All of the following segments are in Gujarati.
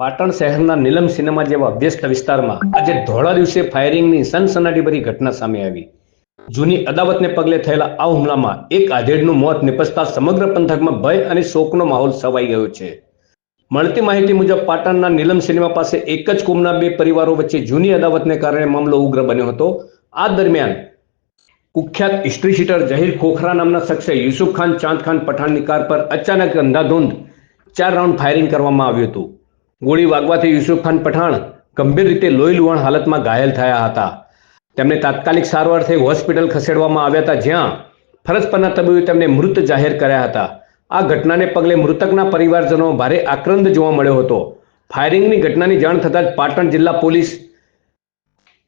પાટણ શહેરના નીલમ સિનેમા જેવા વ્યસ્ત વિસ્તારમાં આજે ધોળા દિવસે ફાયરિંગની સનસનાટીભરી ઘટના સામે આવી. જૂની અદાવતને પગલે થયેલા આ હુમલામાં એક આધેડનું મોત નિપજતા સમગ્ર પંથકમાં ભય અને શોકનો માહોલ છવાઈ ગયો છે. મળતી માહિતી મુજબ પાટણના નીલમ સિનેમા પાસે એક જ કુમના બે પરિવારો વચ્ચે જૂની અદાવતને કારણે મામલો ઉગ્ર બન્યો હતો. આ દરમિયાન કુખ્યાત હિસ્ટ્રી શીટર જહીર ખોખરા નામના શખ્સે યુસુફ ખાન ચાંદ ખાન પઠાણની કાર પર અચાનક અંધાધૂંધ 4 રાઉન્ડ ફાયરિંગ કરવામાં આવ્યું હતું. ગોળી વાગવાથી યુસુફ ખાન પઠાણ ગંભીર રીતે લોહી લુહાણ હાલતમાં ઘાયલ થયા હતા. તેમને તાત્કાલિક સારવારથી હોસ્પિટલ ખસેડવામાં આવ્યા હતા, જ્યાં ફરજ પરના તબીબે તેમને મૃત જાહેર કર્યા હતા. આ ઘટનાને પગલે મૃતકના પરિવારજનો ભારે આક્રંદ જોવા મળ્યો હતો. ફાયરિંગની ઘટનાની જાણ થતાં જ પાટણ જિલ્લા police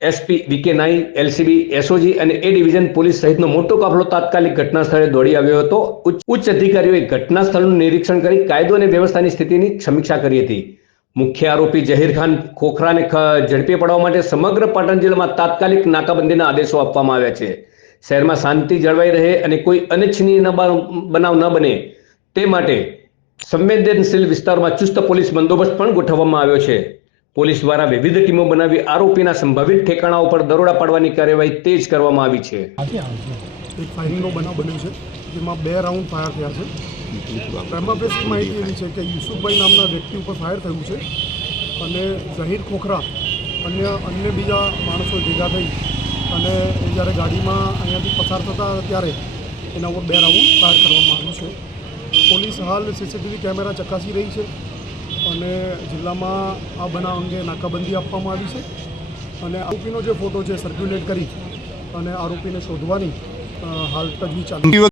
SP VK9, LCB, SOG અને A ડિવિઝન પોલીસ સહિતનો મોટો કાફલો તાત્કાલિક ઘટના સ્થળે દોડી આવ્યો હતો. ઉચ્ચ અધિકારીઓએ ઘટના સ્થળનું નિરીક્ષણ કરી કાયદો અને વ્યવસ્થાની સ્થિતિની સમીક્ષા કરી હતી. મુખ્ય આરોપી જહીર ખાન ખોખરાને ઝડપી પાડવા માટે સમગ્ર પાટણ જિલ્લામાં તાત્કાલિક નાકાબંધીના આદેશો આપવામાં આવ્યા છે. શહેરમાં શાંતિ જળવાઈ રહે અને કોઈ અનિચ્છનીય બનાવ ન બને તે માટે સંવેદનશીલ વિસ્તારોમાં ચુસ્ત પોલીસ બંદોબસ્ત પણ ગોઠવવામાં આવ્યો છે. પોલીસ દ્વારા વિવિધ ટીમો બનાવી આરોપીના સંભવિત ઠેકાણાઓ પર દરોડા પાડવાની કાર્યવાહી તેજ કરવામાં આવી છે. એક ફાયરિંગનો બનાવ બન્યો છે, જેમાં 2 રાઉન્ડ ફાયર થયા છે. પ્રેમા બેસની માહિતી એવી છે કે યુસુફભાઈ નામના વ્યક્તિ ઉપર ફાયર થયું છે અને ઝહીર ખોખરા અન્ય બીજા માણસો ભેગા થઈ અને જ્યારે ગાડીમાં અહીંયાથી પસાર થતા ત્યારે એના ઉપર 2 રાઉન્ડ ફાયર કરવામાં આવ્યું છે. પોલીસ હાલ CCTV કેમેરા ચકાસી રહી છે અને જિલ્લામાં આ બનાવ અંગે નાકાબંધી આપવામાં આવી છે અને આરોપીનો જે ફોટો છે સર્ક્યુલેટ કરી અને આરોપીને શોધવાની હાલ તજવીજ ચાલુ.